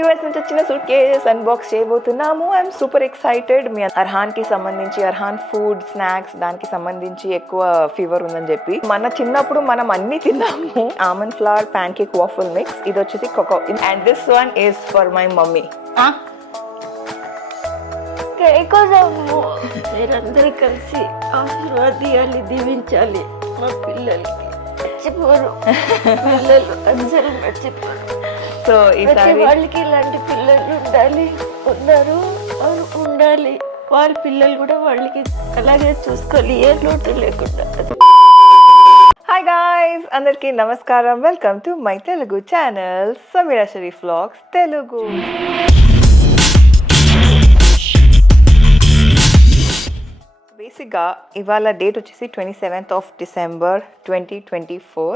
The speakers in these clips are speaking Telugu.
యూఎస్ నుంచి వచ్చిన సూట్ కేస్ అన్బాక్స్ చేయబోతున్నాము. I'm super excited. మీ అర్హాన్కి సంబంధించి అర్హాన్ ఫుడ్ స్నాక్స్ దానికి సంబంధించి ఎక్కువ ఫీవర్ ఉందని చెప్పి మన చిన్నప్పుడు మనం అన్ని తిన్నాము. Almond flour pancake waffle mix, ఇది వచ్చేసి cocoa and this one is for my mummy. మీరందరూ కలిసి ఆశీర్వాదాలు దీవించాలి. మా పిల్లలకి మర్చిపోరు, పిల్లలు అందరూ మర్చిపోరు. సో ఈసారి వాళ్ళకి ఇలాంటి పిల్లలు ఉన్నారు ఉండాలి. వాళ్ళ పిల్లలు కూడా వాళ్ళకి అలాగే చూసుకోవాలి, ఏ లోటు లేకుండా. హాయ్ గాయ్స్, అందరికీ నమస్కారం. Welcome to my Telugu channel Sameera Sharif vlogs Telugu. బేసిక్గా ఇవాళ డేట్ వచ్చేసి 27th of December 2024.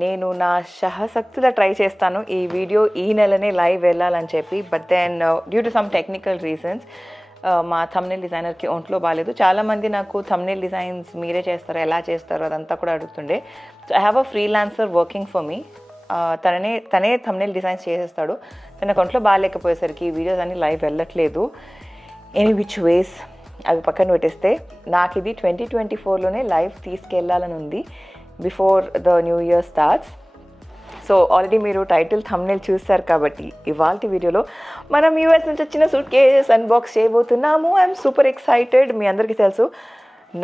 నేను నా శహశక్తుల ట్రై చేస్తాను ఈ వీడియో ఈ నెలనే లైవ్ వెళ్ళాలని చెప్పి. But then due to some technical reasons మా థంబ్నెయిల్ డిజైనర్కి ఒంట్లో బాగాలేదు. చాలామంది నాకు థంబ్నెయిల్ డిజైన్స్ మీరే చేస్తారో ఎలా చేస్తారో అదంతా కూడా అడుగుతుండే. So I have a freelancer working for me. తనే థంబ్నెయిల్ డిజైన్స్ చేసేస్తాడు. తనకు ఒంట్లో బాగాలేకపోయేసరికి ఈ వీడియోస్ అన్ని లైవ్ వెళ్ళట్లేదు. ఎనీ విచ్ వేస్ అవి పక్కన పెట్టేస్తే నాకు ఇది 2024లోనే లైవ్ తీసుకెళ్ళాలని ఉంది, before the new year starts. So already మీరు టైటిల్ థంబ్నెయిల్ చూస్తారు కాబట్టి ఇవాళ వీడియోలో మనం యూఎస్ నుంచి వచ్చిన సూట్ కేస్ అన్బాక్స్ చేయబోతున్నాము. I'm super excited. మీ అందరికీ తెలుసు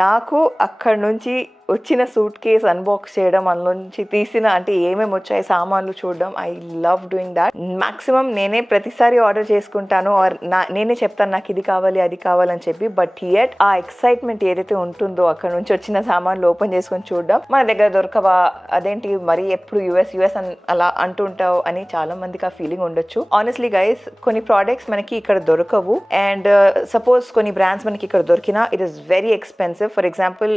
నాకు అక్కడ నుంచి వచ్చిన సూట్ కేస్ అన్బాక్స్ చేయడం, అందులోంచి తీసిన అంటే ఏమేమి వచ్చాయి సామాన్లు చూడడం, I love doing that. Maximum నేనే ప్రతిసారి ఆర్డర్ చేసుకుంటాను ఆర్ నేనే చెప్తాను నాకు ఇది కావాలి అది కావాలని చెప్పి. బట్ యెట్ ఆ ఎక్సైట్మెంట్ ఏదైతే ఉంటుందో అక్కడ నుంచి వచ్చిన సామాన్లు ఓపెన్ చేసుకొని చూడడం, మన దగ్గర దొరకవా, అదేంటి మరి ఎప్పుడు యూఎస్ అని అలా అంటుంటావు అని చాలా మందికి ఆ ఫీలింగ్ ఉండొచ్చు. ఆనెస్ట్లీ గైస్, కొన్ని ప్రోడక్ట్స్ మనకి ఇక్కడ దొరకవు. అండ్ సపోజ్ కొన్ని బ్రాండ్స్ మనకి ఇక్కడ దొరికినా it is very expensive. For example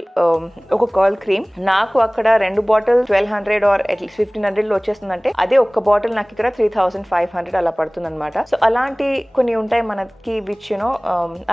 ఒక కర్ల్ క్రీమ్ నాకు అక్కడ 2 బాటిల్ 1200 ఆర్ అట్లీస్ట్ 1500 వచ్చేస్తుందంటే అదే ఒక్క బాటిల్ నాకు ఇక్కడ 3500 అలా పడుతుంది అనమాట. సో అలాంటి కొన్ని ఉంటాయి మనకి విచ్ యూనో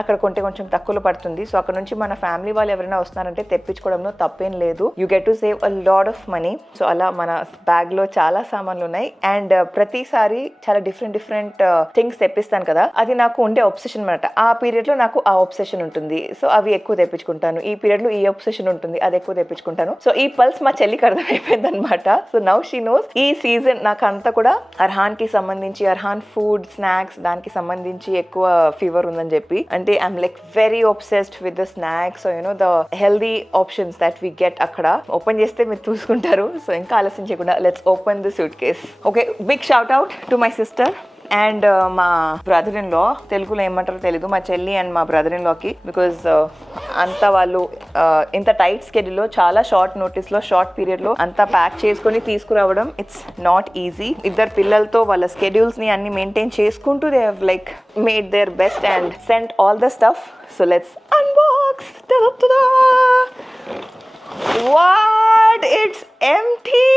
అక్కడ కొంటే కొంచెం తక్కువలో పడుతుంది. సో అక్కడ నుంచి మన ఫ్యామిలీ వాళ్ళు ఎవరైనా వస్తున్నారంటే తెప్పించుకోవడంలో తప్పేం లేదు. You get to save a lot of money. So అలా మన బ్యాగ్ లో చాలా సామాన్లు ఉన్నాయి. అండ్ ప్రతిసారి చాలా డిఫరెంట్ థింగ్స్ తెప్పిస్తాను కదా, అది నాకు ఉండే ఒబ్సెషన్ అనమాట. ఆ పీరియడ్ లో నాకు ఆ ఒబ్సెషన్ ఉంటుంది. సో అవి ఎక్కువ తెప్పించుకుంటాను. ఈ పీరియడ్ లో ఈ ఒబ్సెషన్ ఉంటుంది, అది ఎక్కువ తెప్పించుకుంటాను. సో ఈ పల్స్ మా చెల్లికి అర్థమైపోయింది అనమాట. సో నౌ షీ నోస్ ఈ సీజన్ నాకు అంతా కూడా అర్హాన్ కి సంబంధించి అర్హాన్ ఫుడ్ స్నాక్స్ దానికి సంబంధించి ఎక్కువ ఫీవర్ ఉందని చెప్పి. అంటే I'm like very obsessed with the snacks. So you know the healthy options that we get అక్కడ. ఓపెన్ చేస్తే మీరు చూసుకుంటారు. సో ఇంకా ఆలస్యం చేయకుండా let's open the suitcase. Okay, big shout out to my sister and మా బ్రదర్ ఇన్ లా. తెలుగులో ఏమంటారో తెలీదు, మా చెల్లి అండ్ మా బ్రదర్ ఇన్ లాకి. బికాజ్ అంతా వాళ్ళు ఇంత టైట్ స్కెడ్యూల్లో చాలా షార్ట్ నోటీస్లో షార్ట్ పీరియడ్లో అంతా ప్యాక్ చేసుకొని తీసుకురావడం ఇట్స్ నాట్ ఈజీ. ఇద్దరు పిల్లలతో వాళ్ళ స్కెడ్యూల్స్ని అన్ని మెయింటైన్ చేసుకుంటూ they have like made their best and sent all the stuff. So let's unbox. What, it's empty.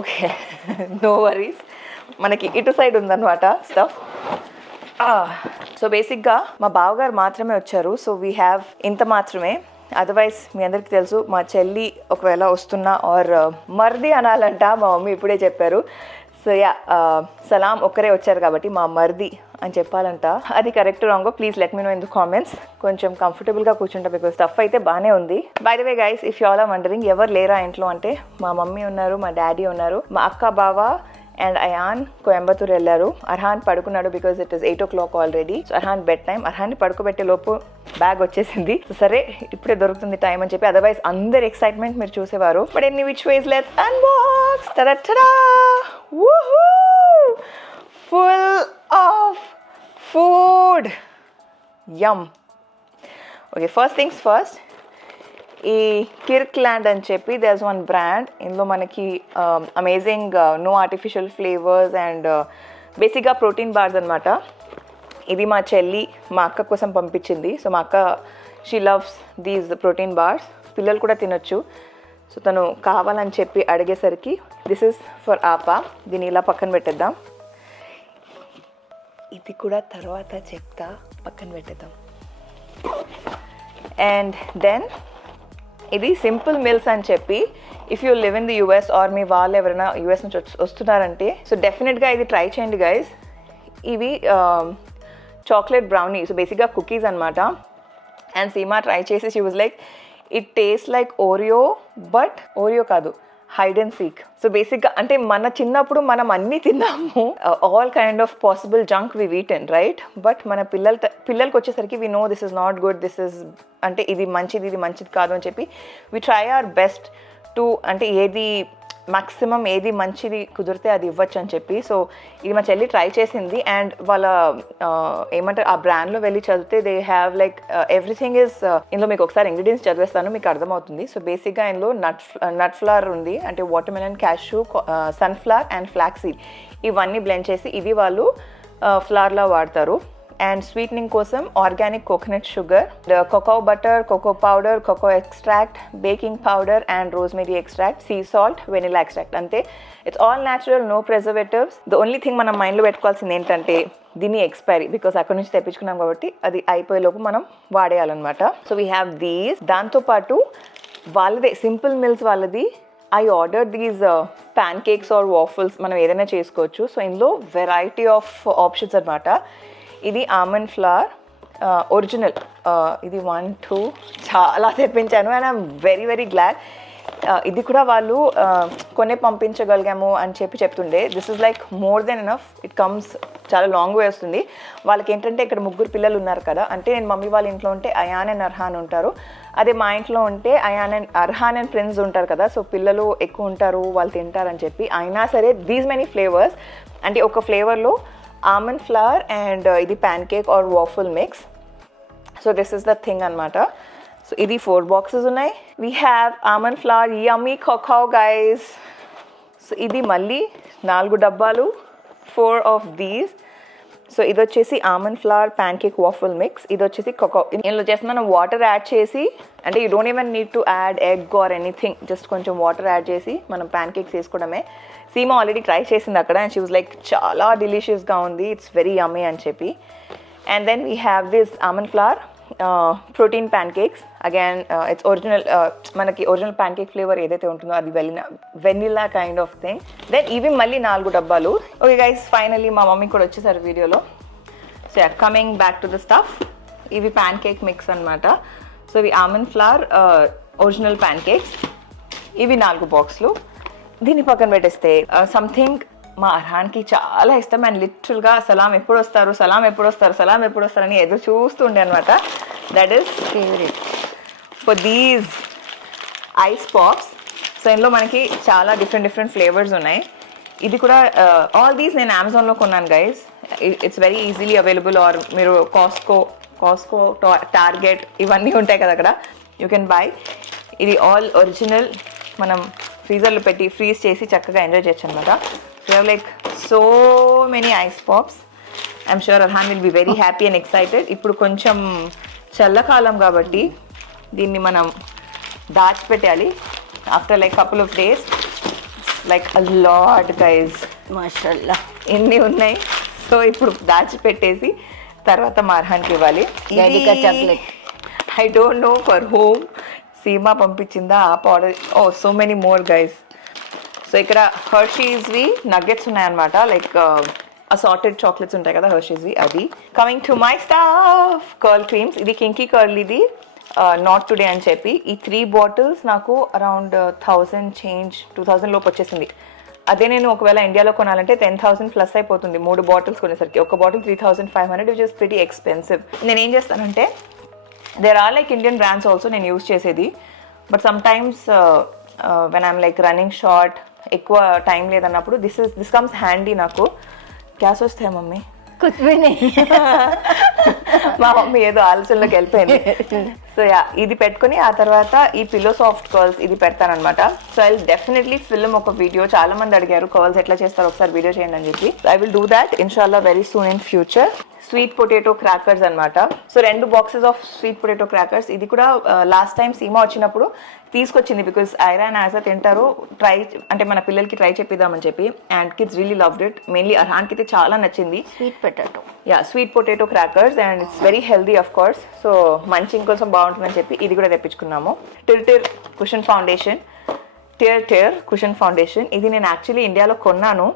Okay, no worries, మనకి ఇటు సైడ్ ఉందన్నమాట స్టఫ్. సో బేసిక్గా మా బావగారు మాత్రమే వచ్చారు. సో వీ హ్యావ్ ఇంత మాత్రమే. అదర్వైజ్ మీ అందరికీ తెలుసు మా చెల్లి ఒకవేళ వస్తున్నా ఆర్ మర్ది అనాలంట, మా మమ్మీ ఇప్పుడే చెప్పారు. సో యా, సలాం ఒక్కరే వచ్చారు కాబట్టి మా మర్ది అని చెప్పాలంట. అది కరెక్ట్ రాంగో please let me know in the comments. కొంచెం కంఫర్టబుల్గా కూర్చుంటా బికాజ్ స్టఫ్ అయితే బాగానే ఉంది. By the way guys, if you all are wondering ఎవరు లేరా ఇంట్లో అంటే మా మమ్మీ ఉన్నారు, మా డాడీ ఉన్నారు, మా అక్క బావ అండ్ అయాన్ కోయంబత్తూర్ వెళ్ళారు. అర్హాన్ పడుకున్నాడు because it is 8 o'clock already. So Arhan bed time. అర్హాన్ని పడుకోబెట్టే లోపు బ్యాగ్ వచ్చేసింది. సరే ఇప్పుడే దొరుకుతుంది టైం అని చెప్పి, అదర్వైజ్ అందరి ఎక్సైట్మెంట్ మీరు చూసేవారు. But any which ways let's unbox. Tada woohoo, full of food, yum. Okay, first things first, ఈ కిర్క్లాండ్ అని చెప్పి దేర్స్ వన్ బ్రాండ్. ఇందులో మనకి amazing no artificial flavours and బేసిక్గా ప్రోటీన్ బార్స్ అనమాట. ఇది మా చెల్లి మా అక్క కోసం పంపించింది. సో మా అక్క she loves these protein bars. పిల్లలు కూడా తినొచ్చు. సో తను కావాలని చెప్పి అడిగేసరికి దిస్ ఇస్ ఫర్ ఆపా. దీన్ని ఇలా పక్కన పెట్టేద్దాం. ఇది కూడా తర్వాత చెప్తా, పక్కన పెట్టేద్దాం. అండ్ దెన్ ఇది సింపుల్ మీల్స్ అని చెప్పి, if you live in the US or మీ వాళ్ళు ఎవరైనా యూఎస్ నుంచి వస్తున్నారంటే సో డెఫినెట్గా ఇది ట్రై చేయండి గైస్. ఇవి చాక్లెట్ బ్రౌనీ, సో బేసిక్గా కుకీస్ అనమాట. అండ్ సీమా ట్రై చేసి she was like it taste like Oreo, but Oreo కాదు, హైడ్ అండ్ సీక్. సో బేసిక్గా అంటే మన చిన్నప్పుడు మనం అన్నీ తిన్నాము, all kind of possible junk we eaten, right? But మన పిల్లలకి వచ్చేసరికి we know this is not good, this is అంటే ఇది మంచిది కాదు అని చెప్పి we try our best to అంటే ఏది మ్యాక్సిమం ఏది మంచిది కుదిరితే అది ఇవ్వచ్చు అని చెప్పి. సో ఇది మా చెల్లి ట్రై చేసింది. అండ్ వాళ్ళ ఏమంటారు ఆ బ్రాండ్లో వెళ్ళి చదివితే they have like everything is, ఇందులో మీకు ఒకసారి ఇంగ్రీడియంట్స్ చదివేస్తాను మీకు అర్థమవుతుంది. సో బేసిక్గా ఇందులో నట్ ఫ్లవర్ ఉంది, అంటే watermelon, cashew, sunflower and flaxseed ఇవన్నీ బ్లెండ్ చేసి ఇవి వాళ్ళు ఫ్లవర్లా వాడతారు. అండ్ స్వీట్నింగ్ కోసం organic coconut sugar, cocoa butter, cocoa powder, cocoa extract, baking powder and rosemary extract, sea salt, vanilla extract. అంతే, it's all natural, no preservatives. The only thing మనం మైండ్లో పెట్టుకోవాల్సింది ఏంటంటే దీని ఎక్స్పైరీ, బికాస్ అక్కడ నుంచి తెప్పించుకున్నాం కాబట్టి అది అయిపోయేలోపు మనం వాడేయాలన్నమాట. So we have these. దాంతోపాటు వాళ్ళదే సింపుల్ మిల్స్ వాళ్ళది I order these pancakes or waffles, మనం ఏదైనా చేసుకోవచ్చు. సో ఇందులో వెరైటీ ఆఫ్ ఆప్షన్స్ అనమాట. ఇది ఆల్మండ్ ఫ్లవర్ ఒరిజినల్, ఇది 1 2 చాలా తెప్పించాను and I'm very very glad. ఇది కూడా వాళ్ళు కొనే పంపించగలిగాము అని చెప్తుండే. This is like more than enough, it comes చాలా లాంగ్ వే వస్తుంది. వాళ్ళకి ఏంటంటే ఇక్కడ 3 పిల్లలు ఉన్నారు కదా, అంటే నేను మమ్మీ వాళ్ళ ఇంట్లో ఉంటే అయాన్ అండ్ అర్హాన్ ఉంటారు, అదే మా ఇంట్లో ఉంటే అర్హాన్ అండ్ ప్రిన్స్ ఉంటారు కదా. సో పిల్లలు ఎక్కువ ఉంటారు, వాళ్ళు తింటారని చెప్పి అయినా సరే దీస్ మెనీ ఫ్లేవర్స్, అంటే ఒక ఫ్లేవర్లో ఆల్మండ్ ఫ్లవర్ అండ్ ఇది pancake or waffle mix. So this is the thing అనమాట. సో ఇది 4 బాక్సెస్ ఉన్నాయి. We have almond flour yummy cocoa guys. So ఇది మళ్ళీ 4 డబ్బాలు, 4 ఆఫ్ దీస్. సో ఇది వచ్చేసి almond flour pan cake waffle mix, ఇది వచ్చేసి కోకో. ఇందులో జస్ట్ మనం వాటర్ యాడ్ చేసి, అంటే you don't even need to add egg or anything, just కొంచెం వాటర్ యాడ్ చేసి మనం ప్యాన్ కేక్స్ వేసుకోవడమే. సీమా ఆల్రెడీ ట్రై చేసింది అక్కడ అండ్ షీ వాజ్ లైక్ చాలా డెలిషియస్గా ఉంది, ఇట్స్ వెరీ యమ్మీ అని చెప్పి. And then we have this almond flour protein pancakes. Again it's original, మనకి ఒరిజినల్ ప్యాన్ కేక్ ఫ్లేవర్ ఏదైతే ఉంటుందో అది vanilla kind of thing. Then ఇవి మళ్ళీ 4 డబ్బాలు. ఓకే గైస్, ఫైనలీ మా మమ్మీ కూడా వచ్చేసారు వీడియోలో. So coming back to the stuff, ఇవి ప్యాన్ కేక్ మిక్స్ అనమాట. సో ఇవి almond flour original pancakes, ఇవి 4 బాక్స్లు. దీన్ని పక్కన పెట్టేస్తే సంథింగ్ మా అర్హాన్కి చాలా ఇష్టం అండ్ లిటరల్గా సలాం ఎప్పుడు వస్తారు అని ఎదురు చూస్తుండే అనమాట. That is favourite for these ice pops. So ఇందులో మనకి చాలా డిఫరెంట్ ఫ్లేవర్స్ ఉన్నాయి. ఇది కూడా ఆల్ దీస్ నేను అమెజాన్లో కొన్నాను guys. It's very easily available, or మీరు కాస్కో టార్గెట్ ఇవన్నీ ఉంటాయి కదా అక్కడ, యూ కెన్ బై. ఇది ఆల్ ఒరిజినల్, మనం ఫ్రీజర్లో పెట్టి ఫ్రీజ్ చేసి చక్కగా ఎంజాయ్ చేయొచ్చు అనమాట. We have like so many ice pops. I'm sure Arhan will be very happy and excited. ఇప్పుడు కొంచెం చల్లకాలం కాబట్టి దీన్ని మనం దాచిపెట్టాలి. After like couple of days, like a lot guys, మాషాల్లా ఎన్ని ఉన్నాయి. సో ఇప్పుడు దాచిపెట్టేసి తర్వాత మా అర్హాన్కి ఇవ్వాలి. Chocolate I don't know for home, Seema పంపించిందా ఆ powder. Oh so many more guys. So ఇక్కడ హర్షీస్వి నగ్గెట్స్ ఉన్నాయన్నమాట, లైక్ అసార్టెడ్ చాక్లెట్స్ ఉంటాయి కదా హర్షీస్వి, అది. Coming to my stuff, curl creams. ఇది కింకీ కర్ల్, ఇది నాట్ టుడే అని చెప్పి. ఈ 3 బాటిల్స్ నాకు అరౌండ్ 1000 చేంజ్ 2000 లోపు వచ్చేసింది. అదే నేను ఒకవేళ ఇండియాలో కొనాలంటే 10,000 ప్లస్ అయిపోతుంది 3 బాటిల్స్ కొనేసరికి. ఒక bottle 3,500, which is pretty expensive. నేను ఏం చేస్తానంటే, there are like Indian brands also నేను యూజ్ చేసేది, but sometimes when I'm like running short, ఎక్కువ టైం లేదన్నప్పుడు దిస్ కమ్స్ హ్యాండీ నాకు. క్యాస్ వస్తాయి మమ్మీ, మా మమ్మీ ఏదో ఆలోచనలోకి వెళ్ళిపోయింది. సో యా, ఇది పెట్టుకుని ఆ తర్వాత ఈ పిల్లో సాఫ్ట్ కర్ల్స్ ఇది పెడతానమాట. So I will definitely film ఒక వీడియో. చాలా మంది అడిగారు కర్ల్స్ ఎట్లా చేస్తారు ఒకసారి వీడియో చేయండి అని చెప్పి. ఐ విల్ డూ దాట్ ఇన్షాల్లా very soon in future. Sweet potato crackers అనమాట. So 2 boxes of sweet potato crackers. ఇది కూడా లాస్ట్ టైం సీమా వచ్చినప్పుడు తీసుకొచ్చింది, బికాస్ ఐరా అండ్ ఆజా తింటారు, ట్రై అంటే మన పిల్లలకి ట్రై చేపిద్దామని చెప్పి. And kids really loved it. Mainly అర్హాన్కి అయితే చాలా నచ్చింది. Sweet potato, yeah, sweet potato crackers. And it's very healthy of course. So మంచి ఇంకొంచెం బాగుంటుందని చెప్పి ఇది కూడా తెప్పించుకున్నాము. Tir cushion foundation, Tir cushion foundation. ఇది నేను యాక్చువల్లీ ఇండియాలో కొన్నాను,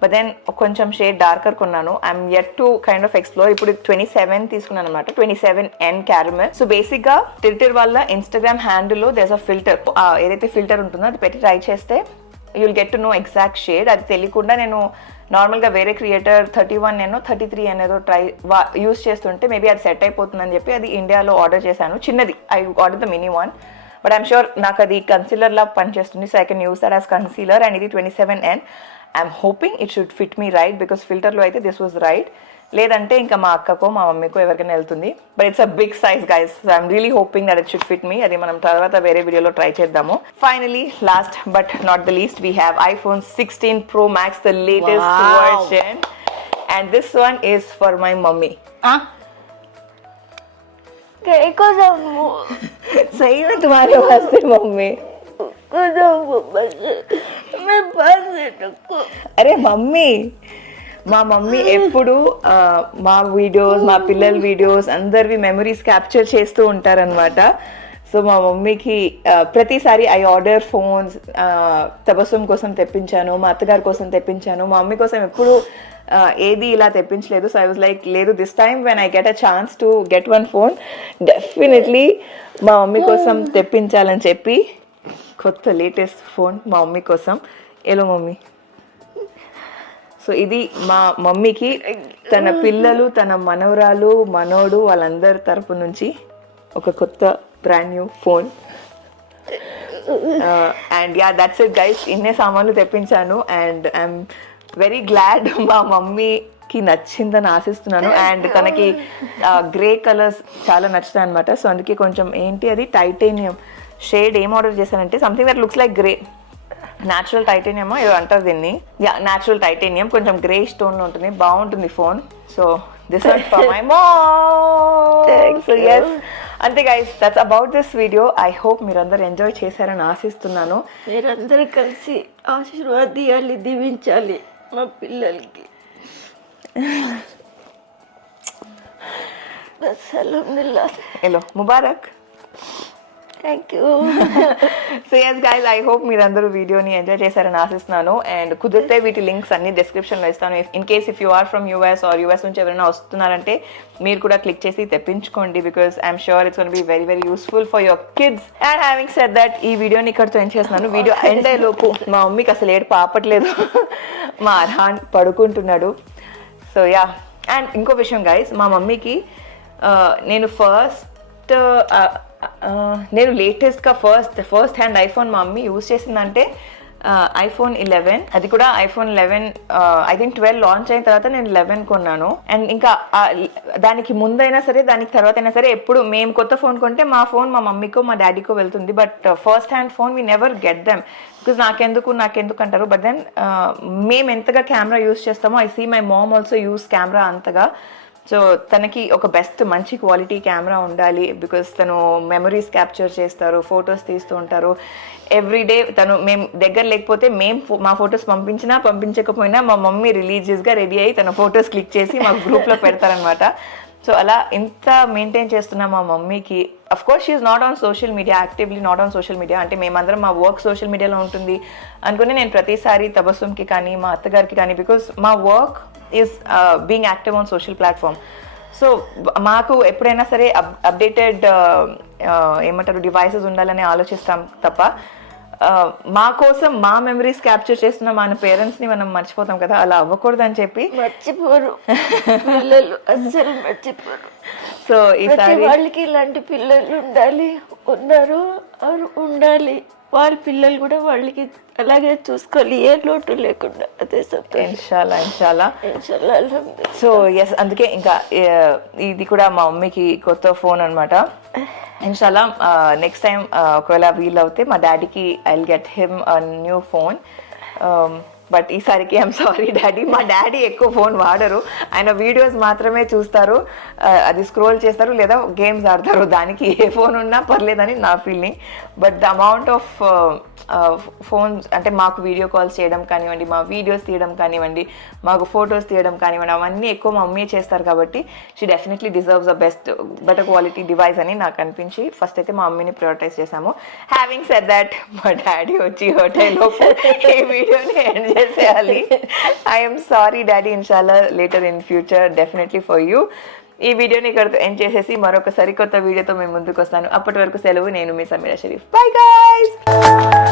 బట్ దెన్ కొంచెం షేడ్ డార్కర్ కొన్నాను. I'm yet to kind of explore. ఇప్పుడు 27 తీసుకున్నాను అనమాట, 27N క్యారమెల్. సో బేసిక్ గా టిల్టర్ వల్ల ఇన్స్టాగ్రామ్ హ్యాండిల్లో దేస్ అ ఫిల్టర్, ఏదైతే ఫిల్టర్ ఉంటుందో అది పెట్టి ట్రై చేస్తే you will get to know exact shade. అది తెలియకుండా నేను నార్మల్గా వేరే క్రియేటర్ 31N 33N ఏదో యూస్ చేస్తుంటే మేబీ అది సెట్ అయిపోతుందని చెప్పి అది ఇండియాలో ఆర్డర్ చేశాను. చిన్నది, I order the mini one, but I'm sure నాకు అది కన్సీలర్ లా పనిచేస్తుంది. So I can use that as concealer. And ఇది 27N. I'm hoping it should fit me right, because ఫిల్టర్లో అయితే దిస్ వాజ్ రైట్. లేదంటే ఇంకా మా అక్కకో మా మమ్మీకో ఎవరికైనా వెళ్తుంది. But it's a big size guys, so I'm really hoping that it should fit me. అది మనం తర్వాత వేరే వీడియోలో ట్రై చేద్దాము. Finally last but not the least, we have iPhone 16 Pro Max, the latest version. And this one is for my mummy. सही में तुम्हारे वास्ते मम्मी. అరే మమ్మీ, మా మమ్మీ ఎప్పుడు మా వీడియోస్, మా పిల్లల వీడియోస్ అందరివి మెమరీస్ క్యాప్చర్ చేస్తూ ఉంటారనమాట. సో మా మమ్మీకి ప్రతిసారి ఐ ఆర్డర్ ఫోన్స్. తబస్సుమ్ కోసం తెప్పించాను, మా అత్తగారి కోసం తెప్పించాను, మా మమ్మీ కోసం ఎప్పుడు ఏది ఇలా తెప్పించలేదు. సో ఐ వాజ్ లైక్, లేదు this time when I get a chance to get one phone definitely మా మమ్మీ కోసం తెప్పించాలని చెప్పి కొత్త లేటెస్ట్ ఫోన్ మా మమ్మీ కోసం. ఏలో మమ్మీ. సో ఇది మా మమ్మీకి తన పిల్లలు, తన మనవరాలు, మనోడు వాళ్ళందరి తరపు నుంచి ఒక కొత్త brand new phone. And yeah that's it guys, ఇన్నే సామాన్లు తెప్పించాను. అండ్ ఐఎమ్ వెరీ గ్లాడ్ మా మమ్మీకి నచ్చిందని ఆశిస్తున్నాను. అండ్ తనకి గ్రే కలర్స్ చాలా నచ్చుతాయి అనమాట. సో అందుకే కొంచెం ఏంటి అది టైటేనియం షేడ్ ఏం ఆర్డర్ చేశానంటే something that looks like grey, natural titanium ఏదో అంటారు దీన్ని. యా న్యాచురల్ టైటేనియం, కొంచెం గ్రే స్టోన్ ఉంటుంది, బాగుంటుంది phone. So this one for my mom. So yes, అంతే guys, that's about this video. I hope మీరందరూ ఎంజాయ్ చేశారని ఆశిస్తున్నాను. మీరందరూ కలిసి ఆశీర్వాదాలు దీవించాలి మా పిల్లలకి. హలో ముబారక్. Thank you. So yes guys, I hope మీరందరూ వీడియోని ఎంజాయ్ చేశారని ఆశిస్తున్నాను. అండ్ కుదిరితే వీటి లింక్స్ అన్ని డిస్క్రిప్షన్లో ఇస్తాను. In case if you are from US or US నుంచి ఎవరైనా వస్తున్నారంటే మీరు కూడా క్లిక్ చేసి తెప్పించుకోండి, because I'm sure it's gonna be very very useful for your kids. And having said that, ఈ వీడియోని ఇక్కడితో ఎండ్ చేస్తున్నాను. వీడియో ఎండ్ అయ్యేలోపు మా మమ్మీకి అసలు ఏడుపు ఆపట్లేదు, మా అర్హాన్ పడుకుంటున్నాడు. సో యా, అండ్ ఇంకో విషయం గైస్, మా మమ్మీకి నేను లేటెస్ట్గా ఫస్ట్ హ్యాండ్ ఐఫోన్ మా మమ్మీ యూజ్ చేసిందంటే iPhone 11. అది కూడా iPhone 11 ఐ థింక్ 12 లాంచ్ అయిన తర్వాత నేను 11 కొన్నాను. అండ్ ఇంకా దానికి ముందైనా సరే దానికి తర్వాత అయినా సరే ఎప్పుడు మేము కొత్త ఫోన్ కొంటే మా ఫోన్ మా మమ్మీకో మా డాడీకో వెళ్తుంది. But first hand phone we never get them, because నాకెందుకు అంటారు. బట్ దెన్ మేము ఎంతగా కెమెరా యూస్ చేస్తామో I see my mom also use camera అంతగా. సో తనకి ఒక బెస్ట్ మంచి క్వాలిటీ కెమెరా ఉండాలి, బికాస్ తను మెమరీస్ క్యాప్చర్ చేస్తారు, ఫొటోస్ తీస్తూ ఉంటారు ఎవ్రీడే. తను మేము దగ్గర లేకపోతే మా ఫొటోస్ పంపించకపోయినా మా మమ్మీ రిలీజియస్గా రెడీ అయ్యి తన ఫొటోస్ క్లిక్ చేసి మా గ్రూప్లో పెడతారనమాట. సో అలా ఇంత మెయింటైన్ చేస్తున్నా మా మమ్మీకి. Of course she's not on social media, actively not on social media. అంటే మేమందరం మా వర్క్ సోషల్ మీడియాలో ఉంటుంది అనుకుని నేను ప్రతిసారి తబస్సుమ్కి కానీ మా అత్తగారికి కానీ, బికాస్ మా work is being active on social platform. So మాకు ఎప్పుడైనా సరే అప్డేటెడ్ ఏమంటారు డివైసెస్ ఉండాలని ఆలోచిస్తాం తప్ప మా కోసం మా మెమరీస్ క్యాప్చర్ చేస్తున్న మన పేరెంట్స్ని మనం మర్చిపోతాం కదా, అలా అవ్వకూడదని చెప్పి మర్చిపోరు పిల్లలు, అస్సలు మర్చిపోరు. సో ఈసారి వాళ్ళకి ఇలాంటి పిల్లలు ఉండాలి, వాళ్ళ పిల్లలు కూడా వాళ్ళకి అలాగే చూసుకోవాలి, ఏ లోటు లేకుండా. అదే ఇన్షాల్లా. సో ఎస్, అందుకే ఇంకా ఇది కూడా మా మమ్మీకి కొత్త ఫోన్ అనమాట. ఇన్షాల్లా నెక్స్ట్ టైం ఒకవేళ వీల్ అవుతే మా డాడీకి I will get him a new phone. But ఈసారికి ఐఎమ్ సారీ డాడీ, మా డాడీ ఎక్కువ ఫోన్ వాడరు, ఆయన వీడియోస్ మాత్రమే చూస్తారు, అది స్క్రోల్ చేస్తారు లేదా గేమ్స్ ఆడతారు. దానికి ఏ ఫోన్ ఉన్నా పర్లేదని నా feeling. But the amount of phones అంటే మాకు వీడియో కాల్స్ చేయడం కానివ్వండి, మా వీడియోస్ తీయడం కానివ్వండి, మాకు ఫొటోస్ తీయడం కానివ్వండి, అవన్నీ ఎక్కువ మా మమ్మీ చేస్తారు కాబట్టి she definitely deserves a better quality device అని నాకు అనిపించి ఫస్ట్ అయితే మా మమ్మీని ప్రయారిటైజ్ చేశాము. హ్యావింగ్ సెడ్ దట్, మా డాడీ వచ్చి హోటల్లో ఈ వీడియోని ఎండ్ చేసేయాలి. ఐఎమ్ సారీ డాడీ, ఇన్షాల్లా later in future definitely for you. ఈ వీడియోని ఇక్కడితో ఎండ్ చేసేసి మరొక సరికొత్త వీడియోతో మేము ముందుకు వస్తాను. అప్పటి వరకు సెలవు. నేను మీ సమీరా షరీఫ్. Bye guys.